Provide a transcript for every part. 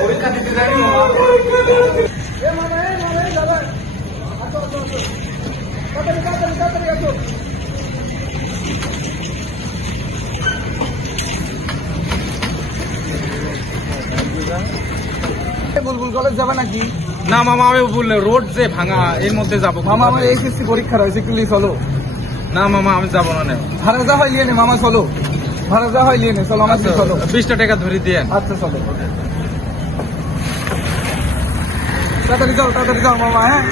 পরীক্ষা দিতে জানি মামা। বুলবুল কলেজ যাবে নাকি? না মামা, আমি বললে রোড যে ভাঙা এর মধ্যে যাবো। মামা আমার এইচএসসি পরীক্ষা রয়েছে, একটু চলো। না মামা, আমি যাবো না। ভাড়া যা হয় লিয়ে নে মামা, চলো। ভাড়া যা হয় লিয়ে নে, চলো আমার সাথে চলো। 20টা টাকা ধরে দিয়ে। আচ্ছা চলো, তাড়াতাড়ি যাও মামা। হ্যাঁ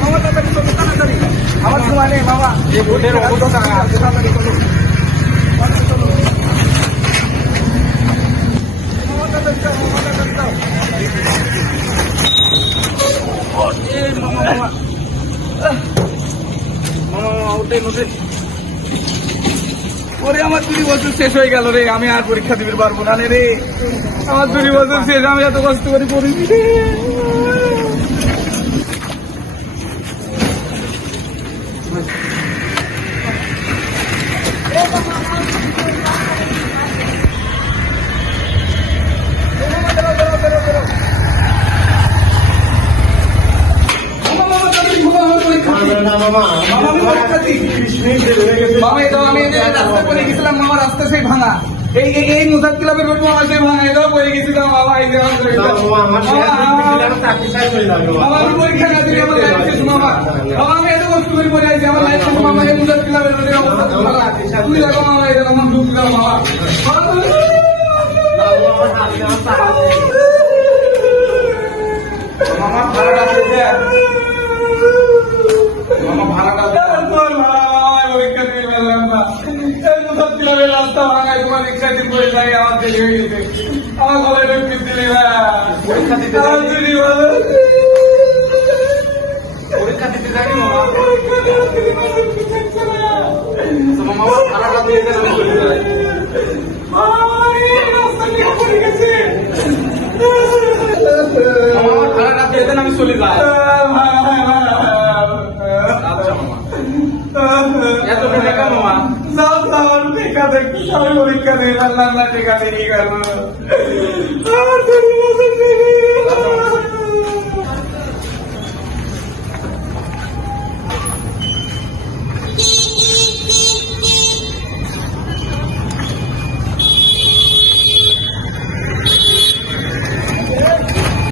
মামা, তাড়াতাড়ি চলো, তাড়াতাড়ি। আমার সময় নেই মামা, এই রোডের অবস্থা। তাড়াতাড়ি চলো, তাড়াতাড়ি চলো। মামা তাড়াতাড়ি যাও, মামা তাড়াতাড়ি যাও। ওরে আমার 2 বছর শেষ হয়ে গেল রে, আমি আর পরীক্ষা দিতে পারবো না রে। আমার 2 বছর শেষ, আমি এত কষ্ট করে পড়েছি রে। রাস্তা সেই ভাঙা, এই মুসাদ ক্লাবের রোড মামা সেই ভাঙা, এটাও পড়ে গেছিলাম বাবা। আমার পরীক্ষা না দিলে আমার লাইফ শেষ মামা। বাবা আমি এত কষ্ট করে পড়ে আছি, আমার লাইফ শেষ মামা। এই মুসাদ ক্লাবের রোডের অবস্থা তুই দেখো মামা, এটা আমার দুঃখ দাও মামা। মামা ভাড়াটা দিয়েছে, মামা ভাড়াটা পরীক্ষা দিয়ে ফেললাম না। রাস্তা ভাঙায় তোমার রিক্সা দিন করে যাই, আমার দেরি হয়ে গেছে। আমার গলায় ঢুকিয়ে দিলি পরীক্ষা দিতে জানি। পরীক্ষা দিতে জানি মামা। তো মামা ভাড়াটা দিয়ে দেন, আমি চলে যাই। মামা ভাড়াটা দিয়ে দেন, আমি চলে যাই। আচ্ছা মামা, এত টাকা মামা। টিকা দেখি, আমি পরীক্ষা দিয়ে ফেললাম না, টিকা দেরি করবো।